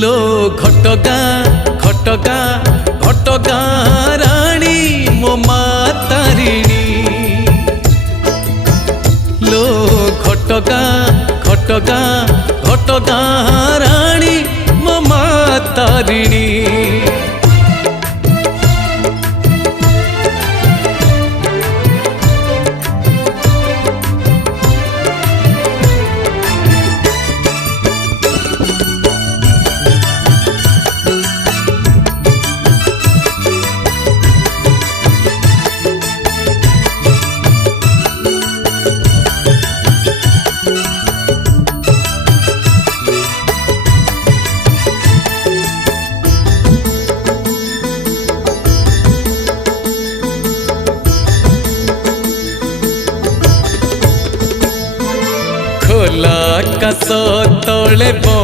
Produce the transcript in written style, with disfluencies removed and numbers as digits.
लो घटगां राणी मो मातारिणी लो घटगां राणी मो मातारिणी खोला आकाश तले बण